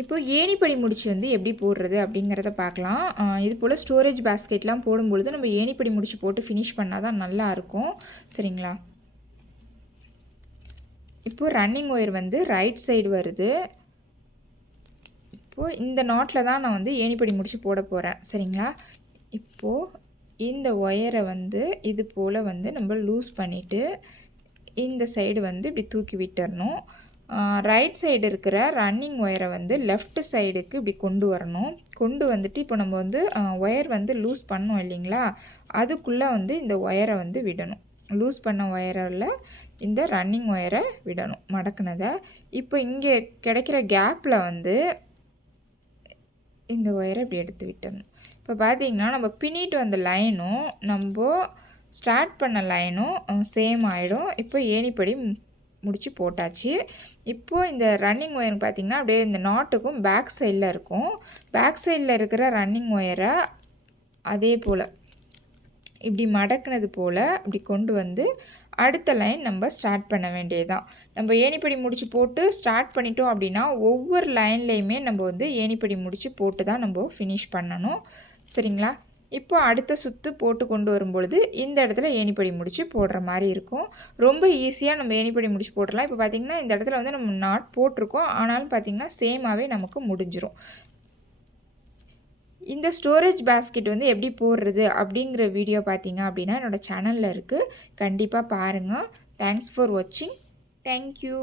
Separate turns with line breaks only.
இப்போது ஏணிப்படி முடிச்சு வந்து எப்படி போடுறது அப்படிங்கிறத பார்க்கலாம். இது போல் ஸ்டோரேஜ் பேஸ்கெட்லாம் போடும்பொழுது நம்ம ஏணிப்படி முடிச்சு போட்டு ஃபினிஷ் பண்ணால் தான் நல்லா இருக்கும். சரிங்களா? இப்போது ரன்னிங் ஒயர் வந்து ரைட் சைடு வருது. இப்போது இந்த நாட்டில் தான் நான் வந்து ஏணிப்படி முடிச்சு போட போகிறேன் சரிங்களா? இப்போது இந்த ஒயரை வந்து இது போல் வந்து நம்ம லூஸ் பண்ணிவிட்டு இந்த சைடு வந்து இப்படி தூக்கி விட்டுறணும். ரைட் சைடு இருக்கிற ரன்னிங் ஒயரை வந்து லெஃப்ட் சைடுக்கு இப்படி கொண்டு வரணும். கொண்டு வந்துட்டு இப்போ நம்ம வந்து ஒயர் வந்து லூஸ் பண்ணோம் இல்லைங்களா? அதுக்குள்ளே வந்து இந்த ஒயரை வந்து விடணும். லூஸ் பண்ண ஒயரில் இந்த ரன்னிங் ஒயரை விடணும் மடக்குனதை. இப்போ இங்கே கிடைக்கிற கேப்பில் வந்து இந்த ஒயரை இப்படி எடுத்து விட்டணும். இப்போ பார்த்தீங்கன்னா நம்ம பின்னிட்டு வந்த லைனும் நம்ம ஸ்டார்ட் பண்ண லைனும் சேம் ஆகிடும் இப்போ ஏணிப்படி முடித்து போட்டாச்சு. இப்போது இந்த ரன்னிங் ஒயர் பார்த்திங்கன்னா அப்படியே இந்த நாட்டுக்கும் பேக் சைடில் இருக்கும். பேக் சைடில் இருக்கிற ரன்னிங் ஒயரை அதே போல் இப்படி மடக்குனது போல் இப்படி கொண்டு வந்து அடுத்த லைன் நம்ம ஸ்டார்ட் பண்ண வேண்டியதுதான். நம்ம ஏணிப்படி முடிச்சு போட்டு ஸ்டார்ட் பண்ணிட்டோம் அப்படின்னா ஒவ்வொரு லைன்லேயுமே நம்ம வந்து ஏணிப்படி முடிச்சு போட்டு தான் நம்ம ஃபினிஷ் பண்ணணும். சரிங்களா? இப்போ அடுத்த சுற்று போட்டு கொண்டு வரும்பொழுது இந்த இடத்துல ஏணிப்படி முடிச்சு போடுற மாதிரி இருக்கும். ரொம்ப ஈஸியாக நம்ம ஏணிப்படி முடிச்சு போட்டுடலாம். இப்போ பார்த்திங்கன்னா இந்த இடத்துல வந்து நம்ம நாட் போட்டிருக்கோம். ஆனாலும் பார்த்திங்கன்னா சேமாகவே நமக்கு முடிஞ்சிரும். இந்த ஸ்டோரேஜ் பேஸ்கெட் வந்து எப்படி போடுறது அப்படிங்கிற வீடியோ பார்த்தீங்க அப்படின்னா என்னோடய சேனலில் இருக்குது கண்டிப்பாக பாருங்கள் தேங்க்ஸ் ஃபார் வாட்சிங் தேங்க்யூ